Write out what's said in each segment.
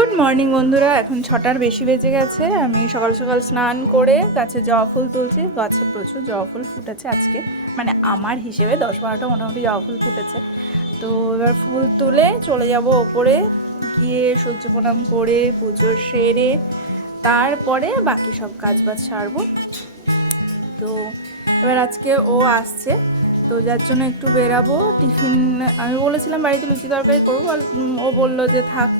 Good morning বন্ধুরা, এখন ছটার বেশি বেজে গেছে। আমি সকাল সকাল স্নান করে গাছে জবা ফুল তুলছি। গাছে প্রচুর জবা ফুল ফুটেছে আজকে। মানে আমার হিসেবে দশ বারোটা মোটামুটি জবা ফুল ফুটেছে। তো এবার ফুল তুলে চলে যাব ওপরে, গিয়ে সূর্য প্রণাম করে পুজো সেরে তারপরে বাকি সব কাজ বাজ সারবো। তো এবার আজকে ও আসছে। তো যার জন্য একটু বেরাবো। আমি বলেছিলাম বাড়িতে লুচি দরকার করব, আর ও বলল যে থাক।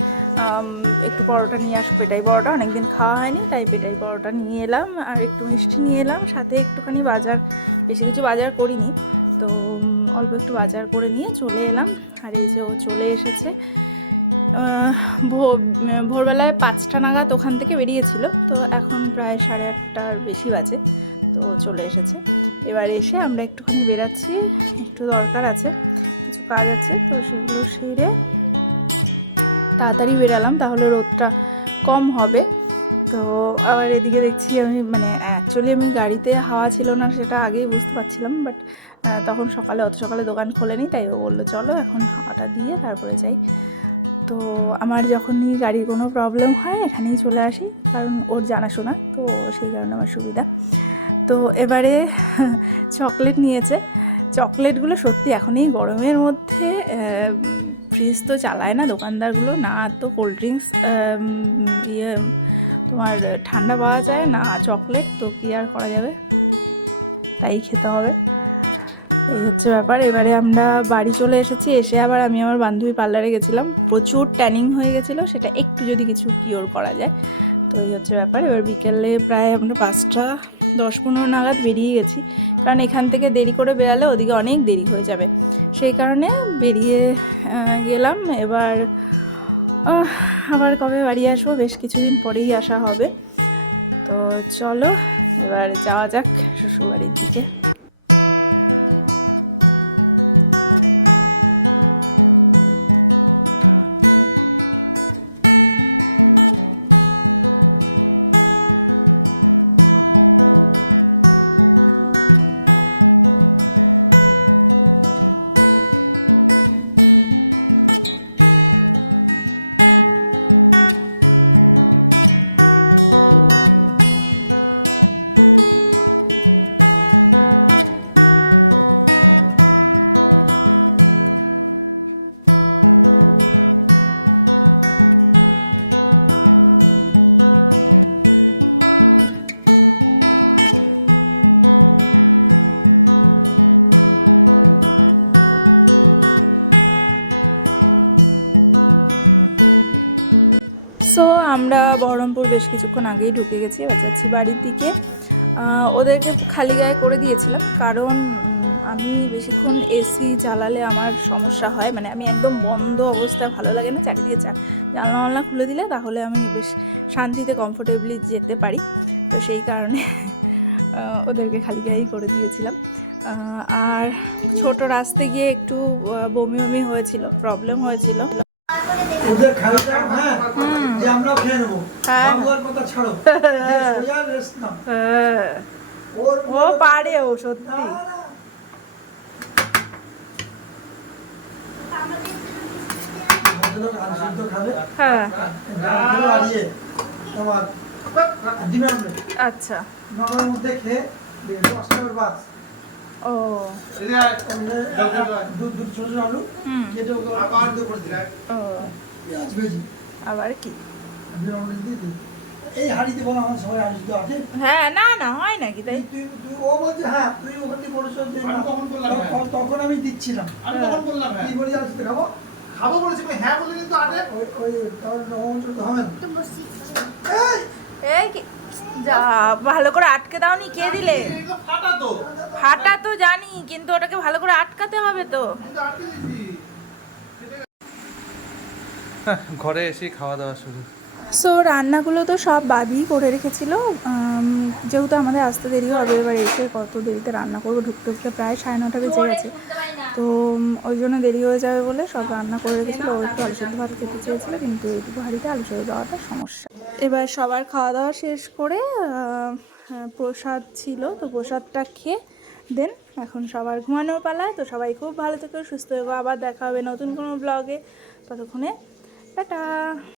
পরোটা নিয়ে আসব পেটাই পরোটা। অনেকদিন খাওয়া হয়নি, তাই পেটাই পরোটা নিয়ে এলাম আর একটু মিষ্টি নিয়ে এলাম। সাথে একটুখানি বাজার, বেশি কিছু বাজার করিনি, তো অল্প একটু বাজার করে নিয়ে চলে এলাম। আর এই যে ও চলে এসেছে। ভোরবেলায় পাঁচটা নাগাদ ওখান থেকে বেরিয়েছিল গাড়িতে হাওয়া ছিল না সেটা আগেই বুঝতে পারছিলাম বাট তখন সকালে, অত সকালে দোকান খোলেনি, তাই ও বলল, চলো এখন হাওয়াটা দিয়ে তারপরে যাই। তো আমার যখনই গাড়ির কোনো প্রবলেম হয়, এখানেই চলে আসি, কারণ ওর জানাশোনা, তো সেই কারণে আমার সুবিধা। তো এবারে চকলেট নিয়েছে। চকলেটগুলো সত্যি এখন এই গরমের মধ্যে ফ্রিজ তো চালায় না দোকানদারগুলো, না তো কোল্ড ড্রিঙ্কস দিয়ে তোমার ঠান্ডা পাওয়া যায়, না চকলেট খেতে হবে। এই হচ্ছে ব্যাপার। এবারে আমরা বাড়ি চলে এসেছি। এসে আবার আমি আমার বান্ধবী পার্লারে গেছিলাম। প্রচুর ট্যানিং হয়ে গেছিল। সেটা একটু যদি কিছু কিওর করা যায়। তো এই হচ্ছে ব্যাপার। এবার বিকেলে প্রায় আমরা পাঁচটা, দশ, পনেরো নাগাদ বেরিয়ে গেছি। কারণ এখান থেকে দেরি করে বেরালে ওদিকে অনেক দেরি হয়ে যাবে। সেই কারণে বেরিয়ে গেলাম। এবার আবার কবে বাড়ি আসব? বেশ কিছুদিন পরেই আসা হবে। তো চলো, এবার যাওয়া যাক। শান্তিতে কমফোর্টেবলি যেতে পারি। তো সেই কারণে ওদেরকে খালি গায়েই করে দিয়েছিলাম। আর ছোট রাস্তায় গিয়ে একটু বমি বমি হয়েছিল প্রবলেম হয়েছিল। হ্যাঁ হ্যাঁ। হ্যাঁ। ও পারে ও সত্যি। হ্যাঁ। আচ্ছা। মধ্যে খেয়ে। বাস। আবার কি। এই হাড়িতে বলো আমার সবাই হ্যাঁ না না হয় নাকি তাই তুই তুই ও বলছে হ্যাঁ তুই ওখান থেকে বলেছ যে আমি তখন বললাম হ্যাঁ। তখন- আমি দিচ্ছিলাম। আমি তখন বললাম হ্যাঁ। তুই বলি আলু খাব। খাব বলেছি হ্যাঁ বলি তো আটে। ওই ওই তাহলে হবে না। ভালো করে আটকে দাওনি কে দিলে? ফাটা তো ফাটা তো জানি কিন্তু ওটাকে ভালো করে আটকাতে হবে তো। ঘরে এসে খাওয়া দাওয়া শুরু। সো রান্নাগুলো তো সব বাদই করে রেখেছিল। যেহেতু আমাদের আসতে দেরি হবে এবার এসে কত দেরিতে রান্না করব ঢুকতে প্রায় সাড়ে নটা বেজে গেছে। তো ওই জন্য দেরি হয়ে যাবে বলে সব রান্না করে রেখেছিল ও একটু ভাত খেতে চেয়েছিল কিন্তু একটু হাঁড়িতে আলু সেদ্ধ দেওয়াটা সমস্যা। এবার সবার খাওয়া দাওয়া শেষ করে হ্যাঁ, প্রসাদ ছিল তো প্রসাদটা খেয়ে দেন। এখন সবার ঘুমানোর পালা তো সবাই খুব ভালো থেকো সুস্থ থেকো আবার দেখা হবে নতুন কোনো ব্লগে ততক্ষণে টাটা।